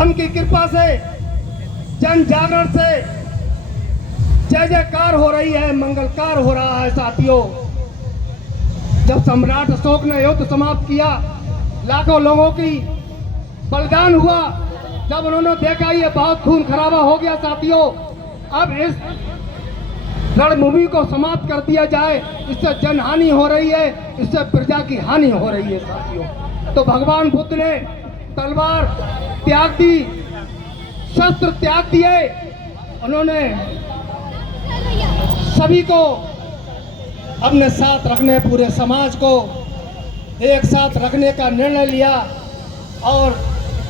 धम की कृपा से, जन जागरण से जय जयकार हो रही है, मंगलकार हो रहा है साथियों। जब सम्राट अशोक ने युद्ध समाप्त किया, लाखों लोगों की बलिदान हुआ, जब उन्होंने देखा ये बहुत खून खराबा हो गया साथियों, अब इस रणभूमि को समाप्त कर दिया जाए, इससे जनहानि हो रही है, इससे प्रजा की हानि हो रही है साथियों। तो भगवान बुद्ध ने तलवार त्याग दी, शस्त्र त्याग दिए, उन्होंने सभी को अपने साथ रखने, पूरे समाज को एक साथ रखने का निर्णय लिया और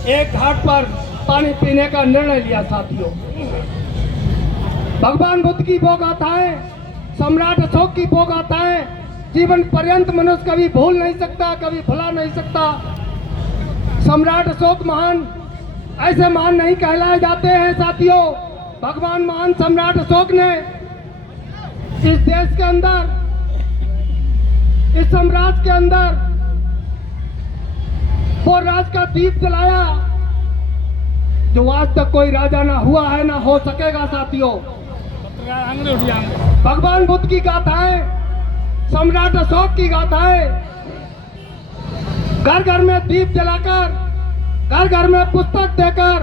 एक घाट पर पानी पीने का निर्णय लिया साथियों। भगवान बुद्ध की वो गाथाएं, सम्राट अशोक की वो गाथाएं जीवन पर्यंत मनुष्य कभी भूल नहीं सकता, कभी भुला नहीं सकता। सम्राट अशोक महान ऐसे महान नहीं कहलाए जाते हैं साथियों। भगवान महान सम्राट अशोक ने इस देश के अंदर, इस साम्राज्य के अंदर वो राज का दीप जलाया जो आज तक कोई राजा ना हुआ है, ना हो सकेगा साथियों। भगवान बुद्ध की गाथाएं, सम्राट अशोक की गाथाएं घर घर में दीप जलाकर, घर घर में पुस्तक देकर,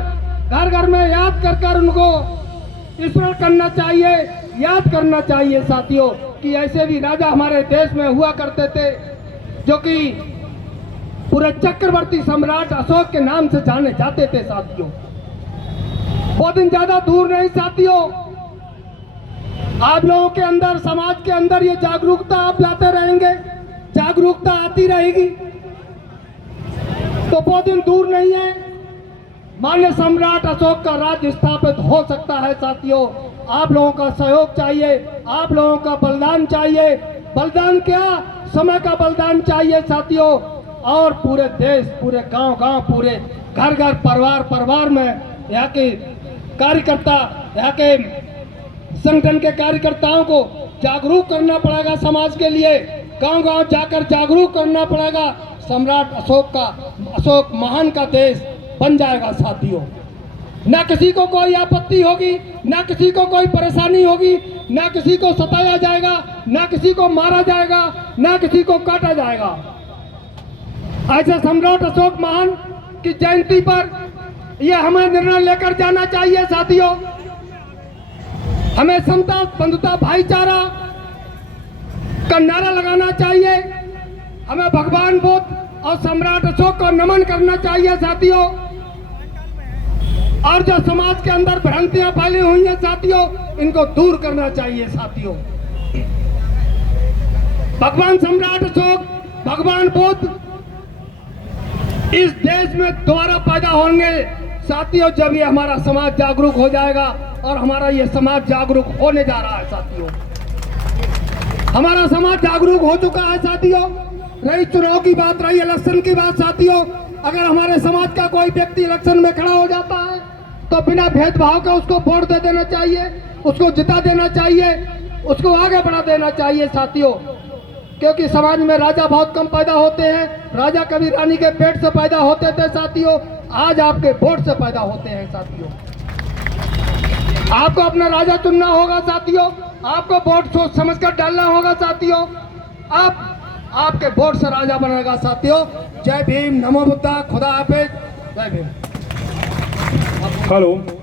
घर घर में याद कर कर उनको स्मरण करना चाहिए, याद करना चाहिए साथियों कि ऐसे भी राजा हमारे देश में हुआ करते थे जो कि पूरे चक्रवर्ती सम्राट अशोक के नाम से जाने जाते थे साथियों। वो दिन ज्यादा दूर नहीं साथियों, आप लोगों के अंदर, समाज के अंदर ये जागरूकता आप लाते रहेंगे, जागरूकता आती रहेगी तो वो दिन दूर नहीं है, मान्य सम्राट अशोक का राज्य स्थापित हो सकता है साथियों। आप लोगों का सहयोग चाहिए, आप लोगों का बलिदान चाहिए। बलिदान क्या, समय का बलिदान चाहिए साथियों। और पूरे देश, पूरे गांव गांव, पूरे घर घर, परिवार परिवार में यहाँ के कार्यकर्ता, यहाँ के संगठन के कार्यकर्ताओं को जागरूक करना पड़ेगा समाज के लिए। गांव गांव जाकर जागरूक करना पड़ेगा। सम्राट अशोक महान का देश बन जाएगा साथियों। ना किसी को कोई आपत्ति होगी, ना किसी को कोई परेशानी होगी, ना किसी को सताया जाएगा, ना किसी को मारा जाएगा, ना किसी को काटा जाएगा। ऐसे सम्राट अशोक महान की जयंती पर यह हमें निर्णय लेकर जाना चाहिए साथियों। हमें समता, बंधुता, भाईचारा का नारा लगाना चाहिए। हमें भगवान बुद्ध और सम्राट अशोक को नमन करना चाहिए साथियों। और जो समाज के अंदर भ्रांतियां फैली हुई हैं साथियों, इनको दूर करना चाहिए साथियों। भगवान सम्राट अशोक, भगवान बुद्ध इस देश में दोबारा पैदा होंगे साथियों जब ये हमारा समाज जागरूक हो जाएगा। और हमारा ये समाज जागरूक होने जा रहा है साथियों। हमारा समाज जागरूक हो चुका है साथियों। रही चुनाव की बात, रही इलेक्शन की बात साथियों, अगर हमारे समाज का कोई व्यक्ति इलेक्शन में खड़ा हो जाता है तो बिना भेदभाव का उसको वोट दे देना चाहिए, उसको जिता देना चाहिए, उसको आगे बढ़ा देना चाहिए साथियों। क्योंकि समाज में राजा बहुत कम पैदा होते हैं। राजा कभी रानी के पेट से पैदा होते थे साथियों, आज आपके वोट से पैदा होते हैं साथियों। आपको अपना राजा चुनना होगा साथियों, आपको वोट सोच समझ कर डालना होगा साथियों। आपके वोट से राजा बनेगा साथियों। जय भीम, नमो बुद्धा, खुदा हाफिज, जय भीम। हेलो।